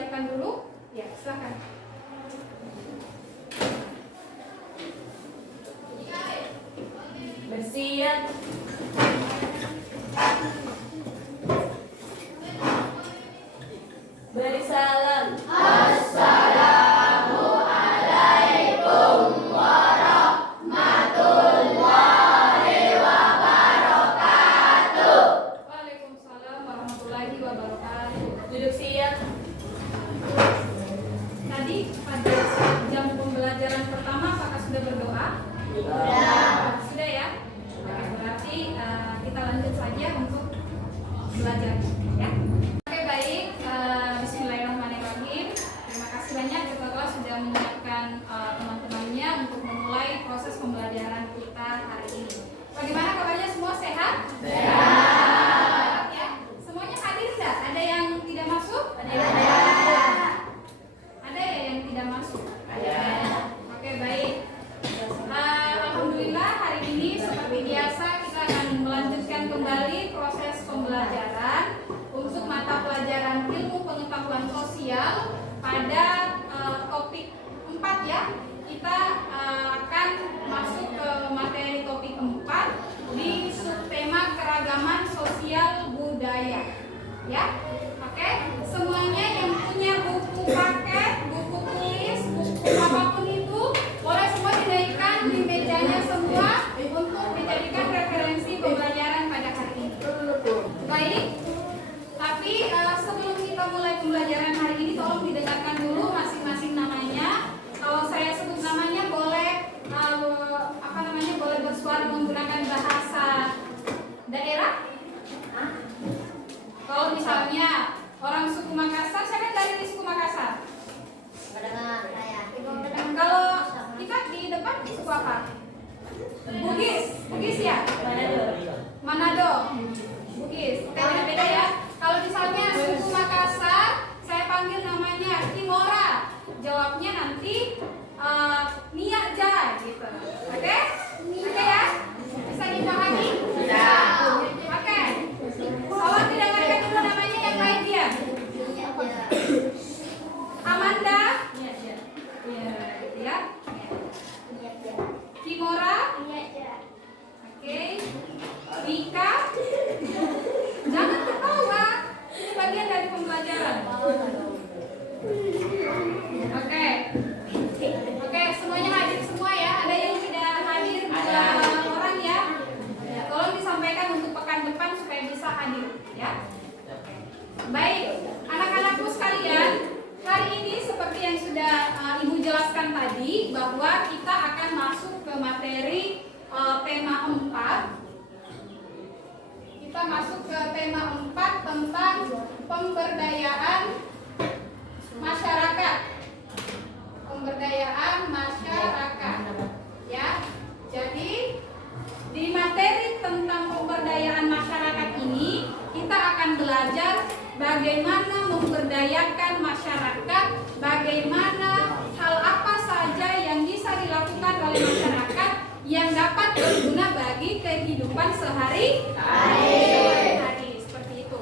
disiapkan dulu. Ya, silakan. Bersiap. Beri salam. Assalamualaikum warahmatullahi wabarakatuh. Waalaikumsalam warahmatullahi wabarakatuh. Duduk siap. Tadi pada jam pembelajaran pertama apakah sudah berdoa? Sudah ya? Oke, berarti kita lanjut saja untuk belajar ya. Oke, baik. Bismillahirrahmanirrahim. Terima kasih banyak Ketua sudah menyiapkan teman-temannya untuk memulai proses pembelajaran kita hari ini. Bagaimana kabarnya, semua sehat? Sehat ya. Semuanya hadir tidak? Ada yang tidak masuk? Ada ya yang tidak masuk? Ada. Oke, baik. Alhamdulillah hari ini seperti biasa kita akan melanjutkan kembali proses pembelajaran untuk mata pelajaran ilmu pengetahuan sosial pada topik 4 ya. Kita akan masuk ke materi topik 4 di subtema keragaman sosial budaya. Ya. Oke, semuanya yang punya buku paket, buku tulis, buku apapun itu boleh semua dinaikkan di mejanya semua untuk dijadikan referensi pembelajaran pada hari ini. Baik. Tapi sebelum kita mulai pembelajaran hari ini, tolong didengarkan dulu masing-masing namanya. Kalau saya sebut namanya boleh boleh bersuara menggunakan bahasa daerah. Kalau misalnya orang suku Makassar, saya kan dari suku Makassar. Kalau kita di depan di suku apa? Bugis ya? Manado. Bugis. Oke, beda ya. Kalau misalnya suku Makassar, saya panggil namanya Timora. Jawabnya nanti Niaja gitu. Oke? Oke ya? Bisa dipahami? Oke. Tolong didengarkan dulu namanya yang lain dia. Amanda. Ya. Timora. Oke. Rika. Jangan ketawa. Ini bagian dari pembelajaran. Oke. Oke, semuanya hadir semua ya. Ada yang tidak hadir orang ya. Tolong disampaikan untuk pekan depan supaya bisa hadir ya. Baik, anak-anakku sekalian, hari ini seperti yang sudah Ibu jelaskan tadi bahwa kita akan masuk ke materi tema 4. Kita masuk ke tema 4 tentang pemberdayaan masyarakat. Pemberdayaan masyarakat. Ya. Jadi di materi tentang pemberdayaan masyarakat ini kita akan belajar bagaimana memberdayakan masyarakat, bagaimana hal apa saja yang bisa dilakukan oleh masyarakat yang dapat berguna bagi kehidupan sehari-hari. Seperti itu.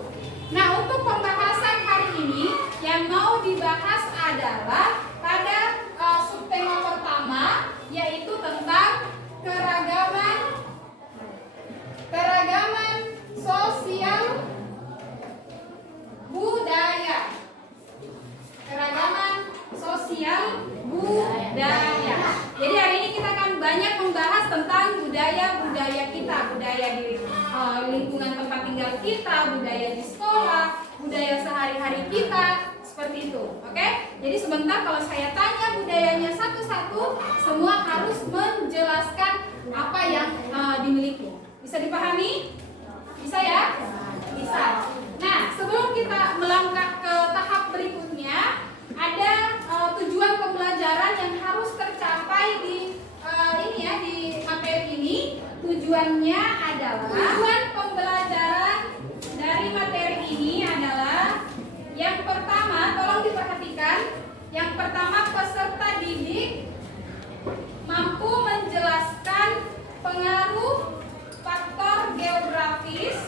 Nah, untuk pembahasan hari ini yang mau dibahas adalah pada subtema pertama, yaitu tentang keragaman sosial budaya. Keragaman sosial budaya. Jadi hari ini kita akan banyak membahas tentang budaya kita, budaya di lingkungan tempat tinggal kita, budaya di sekolah, budaya sehari-hari kita, seperti itu. Oke? Jadi sebentar kalau saya tanya budayanya satu-satu, semua harus menjelaskan apa yang dimiliki. Bisa dipahami? Bisa ya? Bisa. Nah, sebelum kita melangkah ke tahap berikutnya, ada tujuan pembelajaran yang harus tercapai di di materi ini. Tujuannya adalah tujuan pembelajaran dari materi ini adalah yang pertama, tolong diperhatikan. Yang pertama, peserta didik mampu menjelaskan pengaruh faktor geografis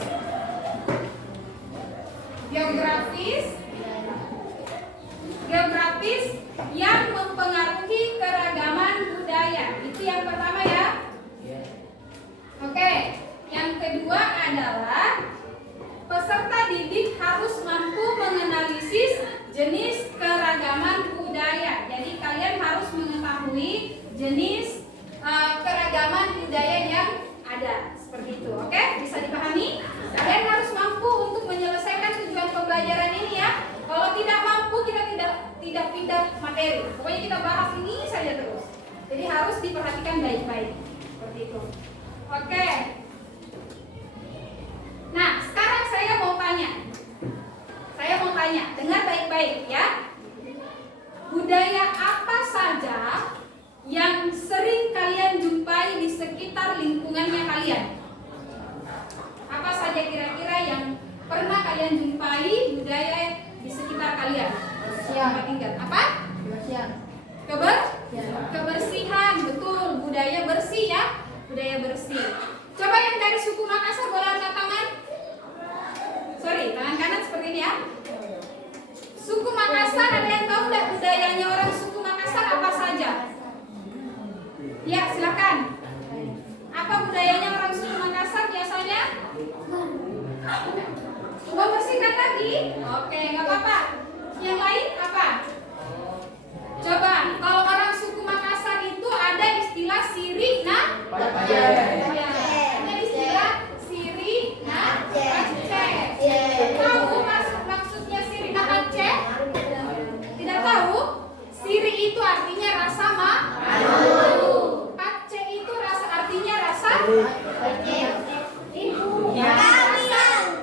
berlapis yang mempengaruhi keragaman budaya. Itu yang pertama ya. Oke, yang kedua adalah peserta didik harus mampu menganalisis jenis keragaman budaya. Jadi kalian harus mengetahui jenis keragaman budaya yang ada. Seperti itu, oke? Bisa dipahami? Kalian harus mampu untuk menyelesaikan tujuan pembelajaran ini ya. Kalau tidak mampu, kita tidak pindah materi. Pokoknya kita bahas ini saja terus. Jadi harus diperhatikan baik-baik. Seperti itu. Oke. Nah, sekarang saya mau tanya. Dengar baik-baik ya. Budaya apa saja yang sering kalian jumpai di sekitar lingkungannya kalian? Apa saja kira-kira yang pernah kalian jumpai budaya di sekitar kalian? Tempat tinggal. Apa? Kebersihan, betul. Budaya bersih ya. Budaya bersih. Coba yang dari suku Makassar boleh angkat tangan? Sorry, tangan kanan seperti ini ya. Suku Makassar, ada yang tahu nggak budayanya orang suku Makassar apa saja? Ya, silakan. Apa budayanya orang suku Makassar biasanya? Membersihkan lagi? Oke, nggak apa-apa. Yang lain apa? Coba, kalau orang suku Makassar itu ada istilah siri na ada istilah siri na tahu maksudnya siri na Aceh? Tidak tahu? Siri itu artinya rasa malu. Aceh itu artinya rasa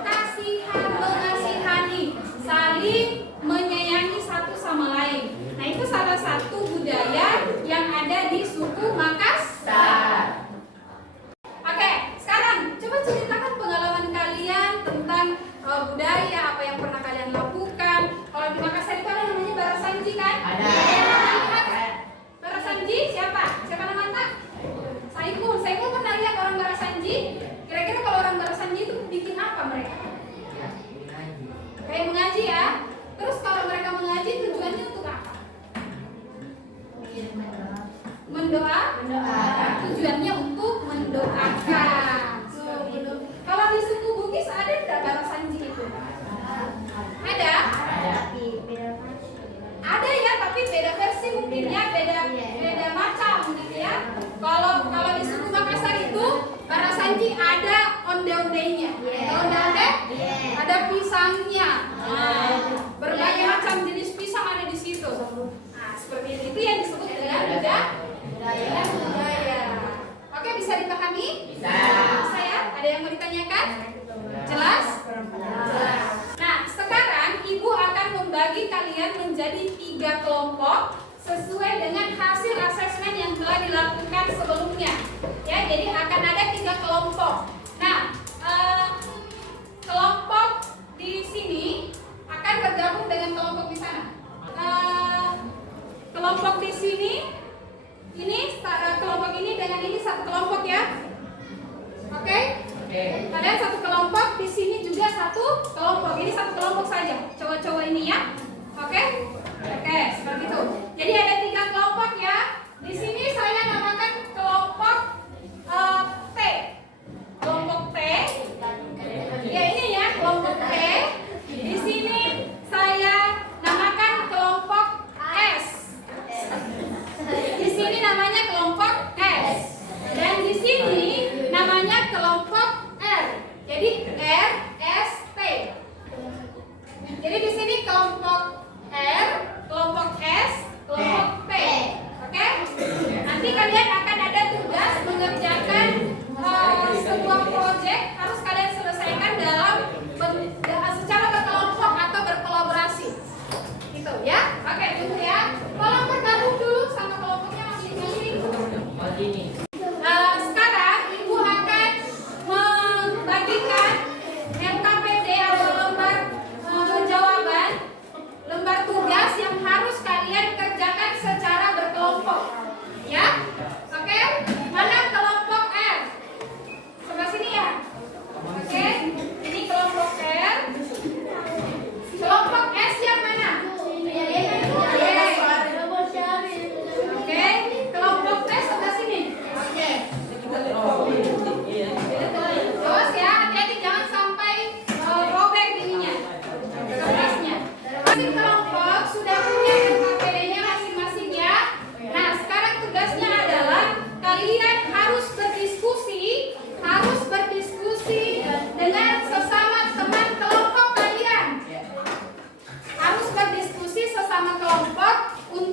kasihan, mengasihani, saling menyayangi satu sama lain. Nah, itu salah satu budaya yang ada di suku Makassar. Oke, sekarang coba ceritakan pengalaman kalian tentang budaya, apa yang pernah kalian lakukan. Kalau di Makassar itu ada namanya Barasanji kan? Ada. Barasanji siapa? Siapa namanya? Saiful pernah lihat orang Barasanji? Kira-kira kalau orang Barasanji itu bikin apa mereka? Kayak mengaji ya. Terus kalau mereka mengaji tujuannya untuk apa? Mendoa. Tujuannya untuk mendoakan. Kalau di suku Bugis ada tidak Barasanji itu? Ada? Ada ya, tapi beda versi mungkin ya, beda macam gitu ya. Kalau di suku Makassar itu Barasanji ada onde-ondenya. Onde-onde ada pisangnya. Berbagai macam jenis pisang ada di situ. Nah, seperti itu yang disebut dengan budaya. Oke, bisa dipahami? Bisa. Saya ada yang mau ditanyakan? Jelas? Jelas. Nah, sekarang Ibu akan membagi kalian menjadi 3 kelompok sesuai dengan hasil asesmen yang telah dilakukan sebelumnya. Ya, jadi akan ada 3 kelompok. Nah, kelompok di sini akan bergabung dengan kelompok di sana. Kelompok di sini, kelompok ini dengan ini satu kelompok ya. Oke? Kalian satu kelompok, di sini juga satu kelompok. Ini satu kelompok saja, cowok-cowok ini ya. Oke? Oke, seperti itu. Jadi ada 3 kelompok ya. Di sini saya namakan kelompok T. Kelompok T. Ya ini ya, kelompok T. Di sini saya namakan kelompok S. Di sini namanya kelompok S. Dan di sini namanya kelompok R. Jadi R, S, T. Jadi di sini kelompok R, kelompok S, kelompok T. Oke? Nanti kalian akan ada tugas mengerjakan sebuah proyek, harus kalian selesaikan secara berkelompok atau berkolaborasi. Gitu ya. Oke, tunggu ya. Tolong bergabung dulu sama kelompoknya masing-masing. Sekarang Ibu akan membagikan LKPD atau lembar jawaban, lembar tugas yang harus kalian kerjakan secara berkelompok. Ya? Oke? Mana kelompok R? Sebelah sini ya? Oke? Ini kelompok R. Kelompok S yang mana? Yes.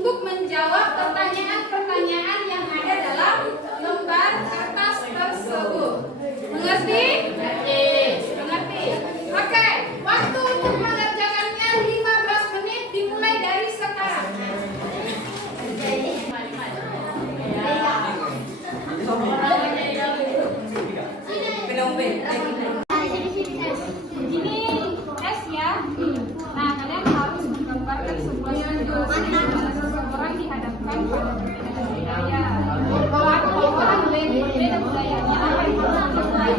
untuk menjawab pertanyaan-pertanyaan yang ada dalam lembar kertas tersebut. Mengerti? Mengerti. Oke, waktu untuk mengerjakannya 15 menit dimulai dari sekarang. Ini S ya. Nah, kalian harus menggambarkan sebuah situasi seseorang dihadapkan pada perbedaan budaya. Kalau orang berbeda budayanya, apa yang harus dilakukan?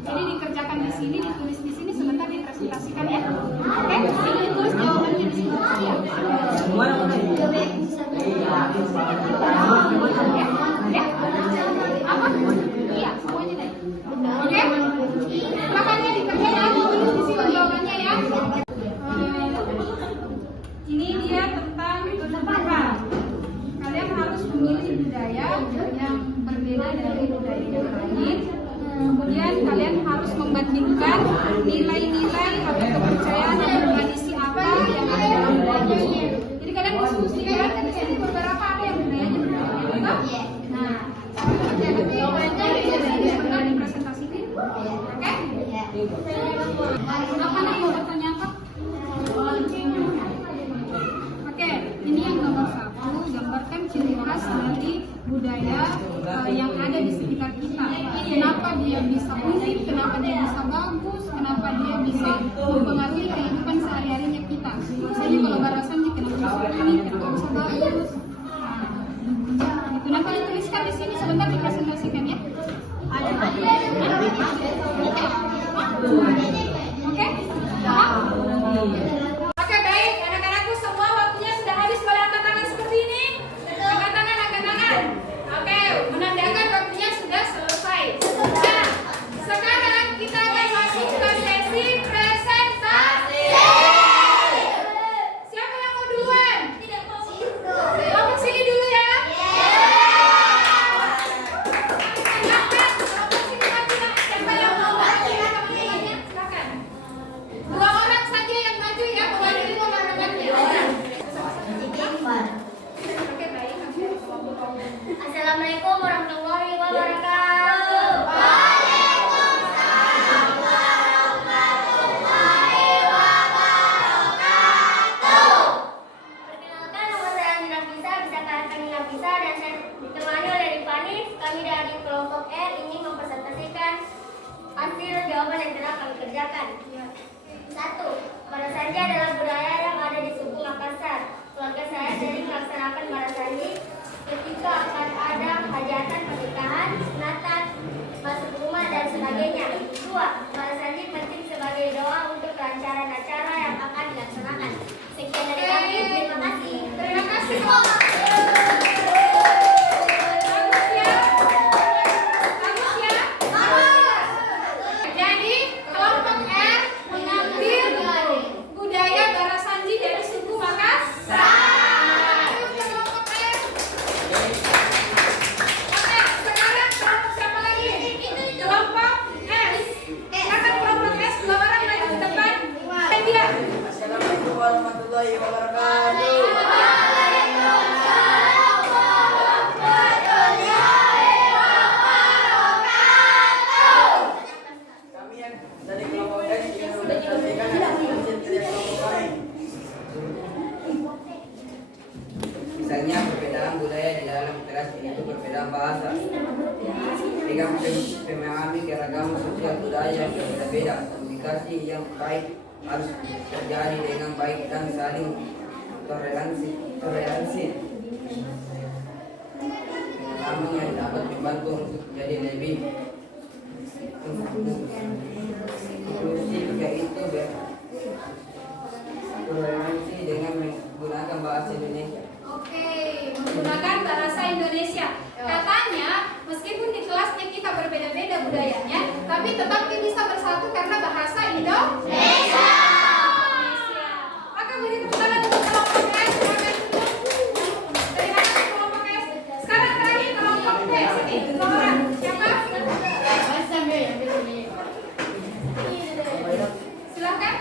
Jadi dikerjakan di sini, ditulis di sini, sebentar dipresentasikan ya. Oke, sini ditulis jawabannya di sini. Ya. Apa? Iya, semuanya deh. Oke? Makanya dikerjain ditulis di sini jawabannya ya. Ini dia tentang apa? Kalian harus memilih budaya yang berbeda dari budaya yang lain. Kemudian kalian harus membandingkan nilai-nilai atau kepercayaan atau tradisi apa yang ada dalam budayanya. Jadi kalian diskusikan kan di sini beberapa ada yang budayanya berbeda. Nah, jawabannya pernah dipresentasikan. Oke? Apa nih mau bertanya apa? Oke, ini yang nomor 1, gambarkan ciri khas dari budaya yang ada di sekitar kita. Kenapa dia bisa unik, kenapa dia bisa bagus, kenapa dia bisa mempengaruhi kehidupan sehari-harinya kita. Misalnya kalau barasan kenapa bisa unik, kenapa bisa bagus. Itu nanti dituliskan di sini, sebentar dipresentasikan ya. Oke? Oke, baik. Anak-anakku semua waktunya sudah habis. Boleh angkat tangan seperti ini? Angkat tangan, angkat tangan. Oke, menandakan waktunya sudah selesai. Nah, sekarang kita akan masuk ke sesi presentasi. Siapa yang mau duluan? Kamu sini dulu ya. Siapa yang mau maju? Silakan. 2 orang saja yang maju ya, mewakili teman-temannya. Oke, baik. Assalamualaikum warahmatullahi wabarakatuh. Perkenalkan, nama saya Andi Nafisa, bisa kami Nafisa, dan saya ditemani oleh Rifani. Kami dari kelompok R ingin mempresentasikan hasil jawaban yang telah kami kerjakan. 1. Barasanji adalah budaya yang ada di suku Makassar. Keluarga saya sering melaksanakan barasanji ketika akan ada hajatan pernikahan, sunatan, masuk rumah, dan sebagainya. 2. Barasanji penting sebagai doa untuk kelancaran acara yang akan dilaksanakan. Sekian dari kami. Terima kasih. Terima kasih. Jadi kelompok R mengambil budaya barasanji dari suku Makassar. Ayo kelompok R. Oke, sekarang kelompok siapa lagi? Kelompok S. Silakan kelompok S, 2 orang maju ke depan. Dia. Assalamualaikum warahmatullahi wabarakatuh. Kami yang dari kelompok S ingin mempresentasikan hasil kerja kelompok kami. Misalnya perbedaan budaya di dalam kelas itu perbedaan bahasa. Jika memahami keragaman sosial budaya yang berbeda, komunikasi yang baik harus terjadi dengan baik dan saling toleransi. Pengalaman yang dapat membantu untuk menjadi lebih inklusif, yaitu toleransi dengan menggunakan bahasa Indonesia. Oke, menggunakan bahasa Indonesia. Katanya, meskipun di kelasnya kita berbeda-beda budayanya, tapi tetap kita bisa bersatu karena bahasa Indonesia. Oke, beri tepuk tangan untuk kelompok S. Terima kasih kelompok S. Sekarang terakhir kelompok T. Sini, 2 orang. Siapa? Silakan.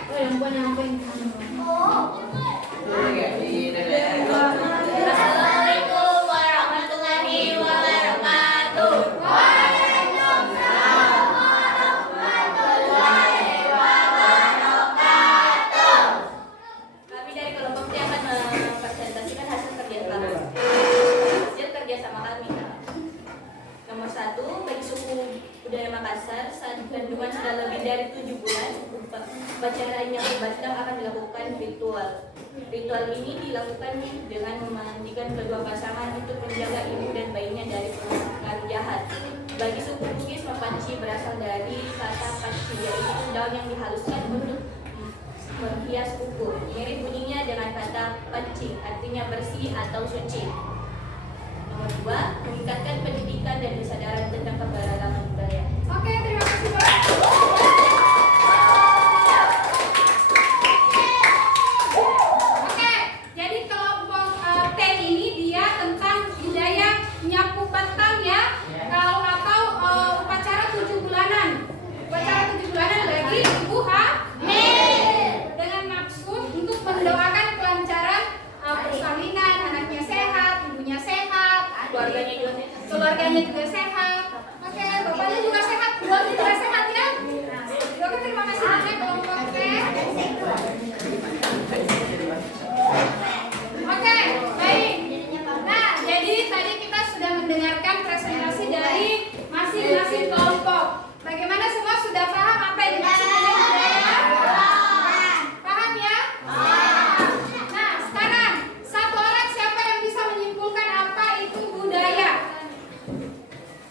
caranya berbatang akan dilakukan ritual. Ritual ini dilakukan dengan memandikan kedua pasangan untuk menjaga ibu dan bayinya dari pengaruh jahat. Bagi suku Bugis, mapanci berasal dari kata panci, yaitu daun yang dihaluskan untuk menghias kuku. Mirip bunyinya dengan kata pancing, artinya bersih atau suci. Nomor 2, meningkatkan pendidikan dan kesadaran tentang keberagaman budaya. Oke, terima kasih Pak. Oke, jadi kelompok T ini dia tentang budaya nyapu batang ya. Kalau atau upacara 7 bulanan. Upacara 7 bulanan lagi ibu hamil dengan maksud untuk mendoakan kelancaran persalinan, anaknya sehat, ibunya sehat, keluarganya juga sehat. Oke, bapaknya juga sehat, keluarganya juga sehat ya. Oke, terima kasih banyak kelompok T. Oke, baik. Nah, jadi tadi kita sudah mendengarkan presentasi dari masing-masing kelompok. Bagaimana semua sudah paham apa yang dimaksud dengan budaya? Paham ya? Nah, sekarang satu orang siapa yang bisa menyimpulkan apa itu budaya?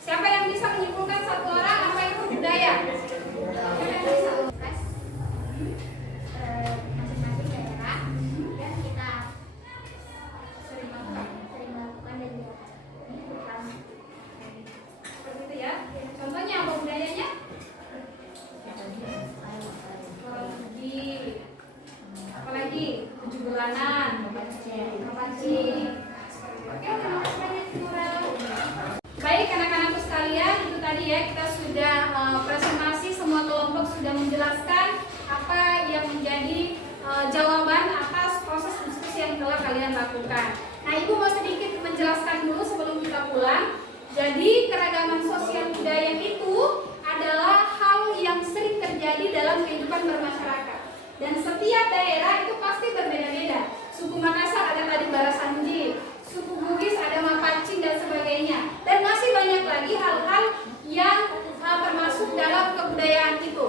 Siapa yang bisa menyimpulkan satu orang apa itu budaya? Siapa yang bisa? Masing-masing daerah yang kita Sering lakukan. sering lakukan dan dilakukan. Seperti itu ya. Contohnya apa budayanya? Apalagi, apalagi 7 bulanan, kapanci. Oke, terima kasih banyak Nurul. Baik anak-anakku sekalian, itu tadi ya kita sudah presentasi, semua kelompok sudah menjelaskan apa yang menjadi jawaban atas proses diskusi yang telah kalian lakukan. Nah, Ibu mau sedikit menjelaskan dulu sebelum kita pulang. Jadi keragaman sosial budaya itu adalah hal yang sering terjadi dalam kehidupan bermasyarakat. Dan setiap daerah itu pasti berbeda-beda. Suku Makassar ada tadi Barasanji, suku Bugis ada Mapancing dan sebagainya. Dan masih banyak lagi hal-hal yang termasuk dalam kebudayaan itu.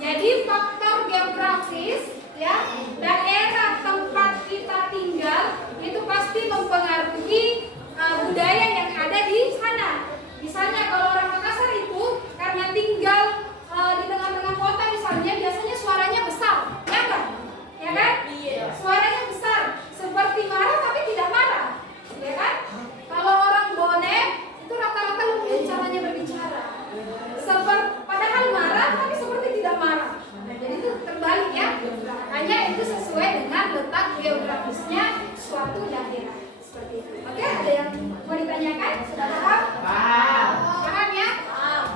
Jadi faktor geografis ya, daerah tempat kita tinggal itu pasti mempengaruhi budaya yang ada di sana. Misalnya kalau orang Makassar itu karena tinggal di tengah-tengah kota misalnya, biasanya suaranya besar, ya kan? Ya kan? Iya. Suaranya besar, seperti marah tapi tidak marah, ya kan? Kalau orang Bone itu rata-rata lembut caranya berbicara, padahal marah tapi seperti tidak marah. Nah, jadi itu terbalik ya. Makanya itu sesuai dengan letak geografisnya suatu daerah. Seperti itu. Oke, ada yang mau ditanyakan? Sudah paham? Paham ya?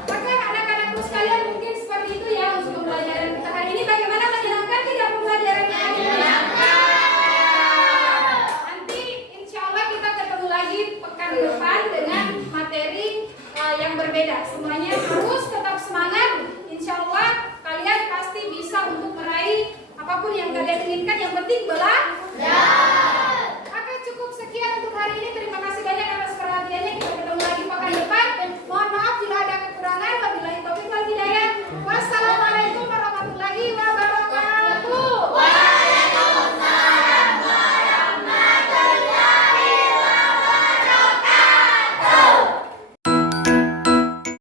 Oke, anak-anakku sekalian, mungkin seperti itu ya untuk pembelajaran kita hari ini. Bagaimana, menyenangkan tidak pembelajarannya hari ini? Nanti insya Allah kita ketemu lagi pekan depan dengan materi yang berbeda. Semuanya harus tetap semangat. Insya Allah kalian pasti bisa untuk meraih apapun yang kalian inginkan. Yang penting belajar.